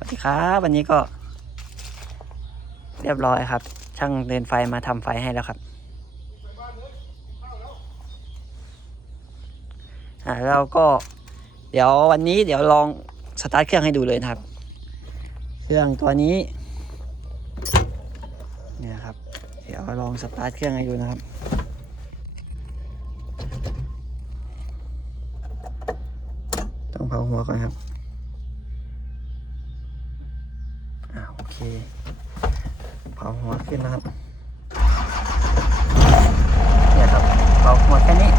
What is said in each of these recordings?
สวัสดีครับวันนี้ก็ เรียบร้อยครับ ช่างเดินไฟมาทำไฟให้แล้วครับอ่าเราก็ เดี๋ยววันนี้เดี๋ยวลองสตาร์ทเครื่องให้ดูเลยนะครับ เครื่องตัวนี้เนี่ยครับ เดี๋ยวลองสตาร์ทเครื่องให้ดูนะครับต้องเผาหัวก่อนครับ อ่าโอเคเผาหัวขึ้นแล้วครับเนี่ยครับเผาหัวแค่นี้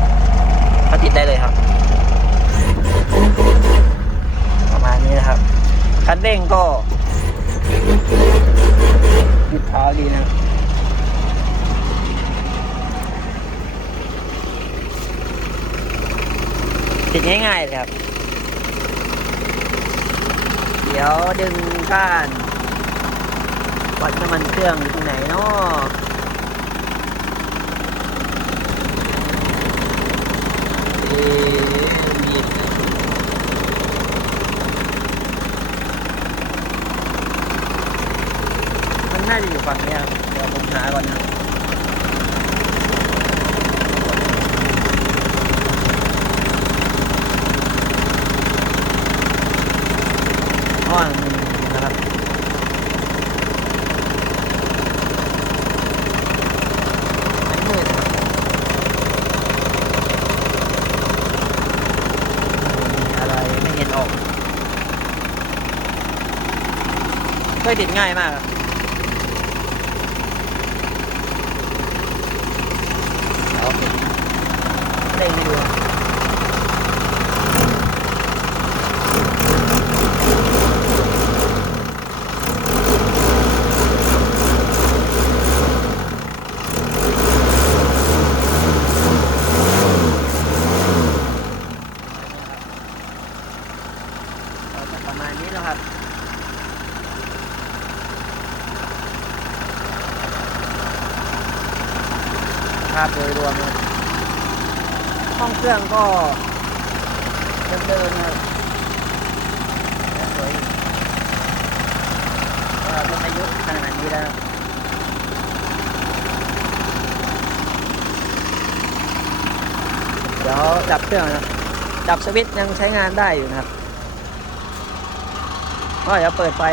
ก็ติดได้เลยครับ ประมาณนี้นะครับ คันเร่งก็มิดเท้าดีนะติดง่ายๆเลยครับ เดี๋ยวดึงก้าน วัดน้ำมันเครื่องอยู่ตรงไหนเนาะมีมันน่าจะอยู่ฝั่งนี้ครับเดี๋ยวผมหาก่อนนะครับห้องนะครับ ไม่มืดครับมีอะไรไม่เห็นออกช่ว ยติดง่ายมากครับเอาปิดเล่นให้ดูก็จะประมาณนี้แล้วครับ ภาพโดยรวมนะครับห้องเครื่องก็เดิมๆนะสวยก็รถอายุขนาดนี้แล้วเดี๋ยวดับเครื่องนะดับสวิตช์ยังใช้งานได้อยู่นะครับก็เดี๋ยวเปิดไฟ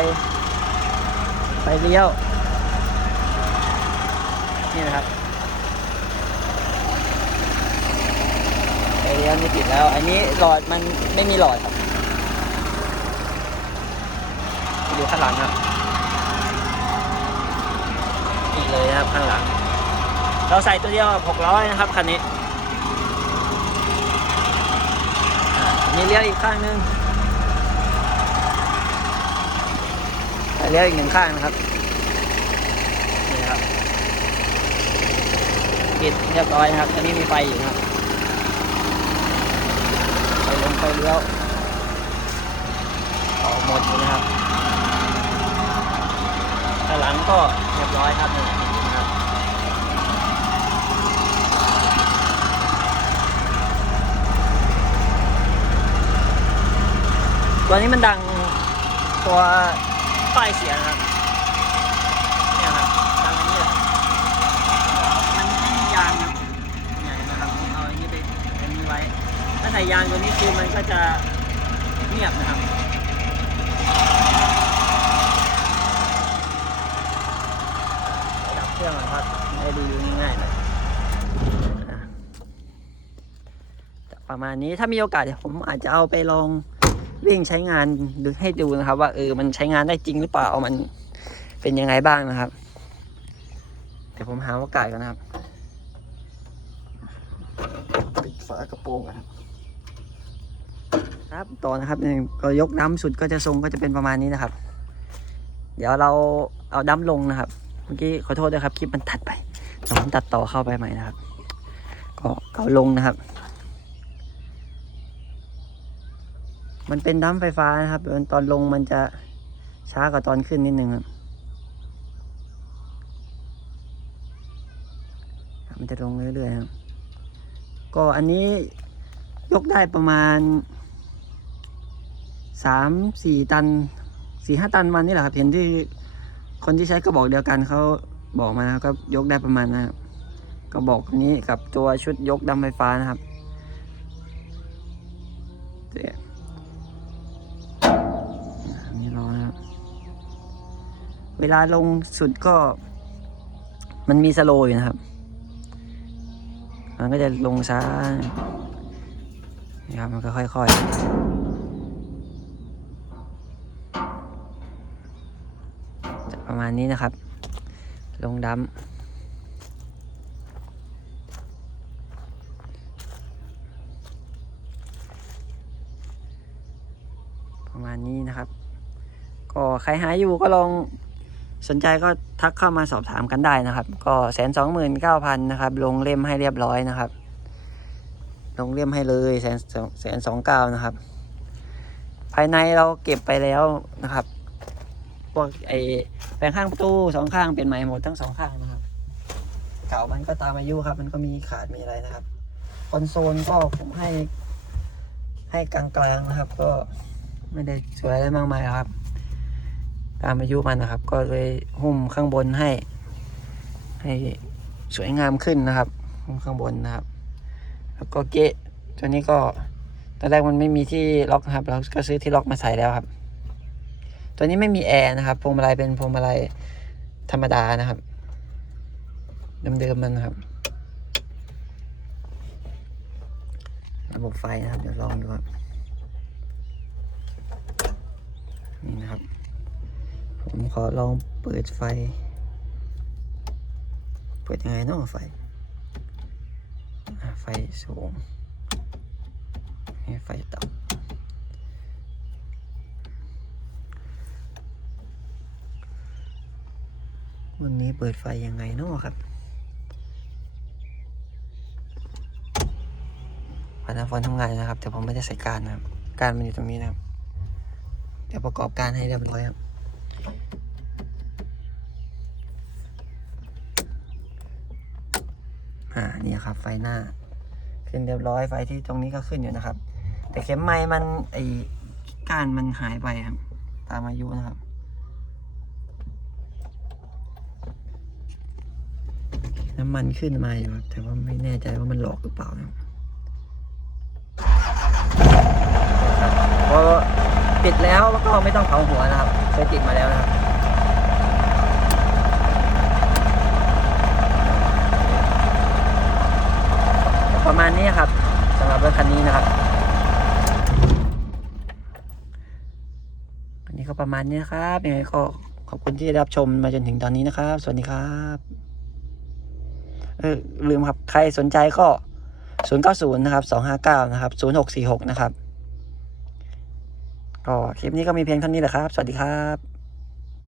ไฟเลี้ยว นี่นะครับ ไอเลี้ยวนี่ปิดแล้ว อันนี้หลอดมันไม่มีหลอดครับอยู่ข้างหลังครับนี่เลยนะครับข้างหลัง เราใส่ตัวเดียวหกร้อยนะครับคันนี้อ่ามีเลี้ยวอีกข้างนึงเลี้ยวอีกหนึ่งข้างนะครับนี่ครับปิดเรียบร้อยนะครับอันนี้มีไฟอยู่นะครับ ไปลงไปเลี้ยวออกหมดอยู่นะครับข้างหลังก็เรียบร้อยครับนี่นะครับตัวนี้มันดังตัวป้ายเสียงนะครับ เนี่ยครับ ดังอันนี้แหละมันไม่มียางครับเนี่ยเห็นะครับผมเอาอันนี้ไปอันนี้ไว้ ถ้าใส่ยางตัวนี้คือมันก็จะเงียบนะครับดับเครื่องนะครับให้ดูง่ายๆเลยนะประมาณนี้ถ้ามีโอกาสเดี๋ยวผมอาจจะเอาไปลองวิ่งใช้งานดูให้ดูนะครับ ว่าเออมันใช้งานได้จริงหรือเปล่ามันเป็นยังไงบ้างนะครับเดี๋ยวผมหาโอกาสกันนะครับ ปิดฝากระโปรงกันครับ ครับต่อนะครับยก็ยกน้ำสุดก็จะทรงก็จะเป็นประมาณนี้นะครับ เดี๋ยวเราเอาดั้มลงนะครับ เมื่อกี้ขอโทษด้วยครับคลิปมันตัดไปผมตัดต่อเข้าไปใหม่นะครับ ก็เอาลงนะครับ มันเป็นดั้มไฟฟ้านะครับตอนลงมันจะช้ากว่าตอนขึ้นนิดนึงครับมันจะลงเรื่อยๆครับ ก็อันนี้ยกได้ประมาณ สามสี่ตันสี่ห้าตันวันนี่แหละครับ เห็นที่คนที่ใช้กระบอกเดียวกันเขาบอกมานะครับก็ยกได้ประมาณนะครับกระบอกนี้กับตัวชุดยกดำไฟฟ้านะครับเดี๋ยวอันนี่รอนะครับเวลาลงสุดก็ มันมีสโลว์อยู่นะครับ มันก็จะลงช้านี่ครับมันก็ค่อยๆ มาณนี้นะครับ ลงดัมประมาณนี้นะครับ ก็ใครหาอยู่ก็ลองสนใจก็ทักเข้ามาสอบถามกันได้นะครับ ก็แสนสองหมื่นเก้าพันนะครับ ลงเล่มให้เรียบร้อยนะครับ ลงเล่มให้เลยแสนแสนสองเก้านะครับ ภายในเราเก็บไปแล้วนะครับ วกไอแปลงข้างประตูสองข้างเป็นใหม่หมดทั้งสองข้างนะครับ เก่ามันก็ตามอายุครับ มันก็มีขาดมีอะไรนะครับ คอนโซลก็ผมให้ ให้กลางๆนะครับ ก็ไม่ได้สวยอะไรมากมายครับ ตามอายุมันนะครับ ก็เลยหุ้มข้างบนให้ ให้สวยงามขึ้นนะครับหุ้มข้างบนนะครับ แล้วก็เกะตัวนี้ก็ตอนแรกมันไม่มีที่ล็อกนะครับ เราก็ซื้อที่ล็อกมาใส่แล้วครับ ตัวนี้ไม่มีแอร์นะครับพวงมาลัยเป็นพวงมาลัยธรรมดานะครับเดิมๆมันนะครับ ระบบไฟนะครับ เดี๋ยวลองดูครับ นี่นะครับ ผมขอลองเปิดไฟ เปิดยังไงเนาะไฟ ไฟสูงให้ไฟต่ำ วันนี้เปิดไฟยังไงเนาะครับพานาฟอนทำงานนะครับ แต่ผมไม่ได้ใส่การนะครับ การมันอยู่ตรงนี้นะครับเดี๋ยวประกอบการให้เรียบร้อยครับอ่านี่ครับไฟหน้า ขึ้นเรียบร้อยไฟที่ตรงนี้ก็ขึ้นอยู่นะครับ แต่เข็มไม้มันไอก้านมันหายไปครับ ตามอายุนะครับ น้ำมันขึ้นมาอยู่ครับ แต่ว่าไม่แน่ใจว่ามันหลอกหรือเปล่านะครับพอปิดแล้วแล้วก็ไม่ต้องเผาหัวนะครับเคยติดมาแล้วนะครับประมาณนี้ครับสำหรับรถคันนี้นะครับอันนี้ก็ประมาณนี้นครับยังไงก็ขอบคุณที่รับชมมาจนถึงตอนนี้นะครับ สวัสดีครับ เออลืมครับใครสนใจก็ 090 นะครับ 259 นะครับ 0646 นะครับก็คลิปนี้ก็มีเพียงเท่านี้แหละครับ สวัสดีครับ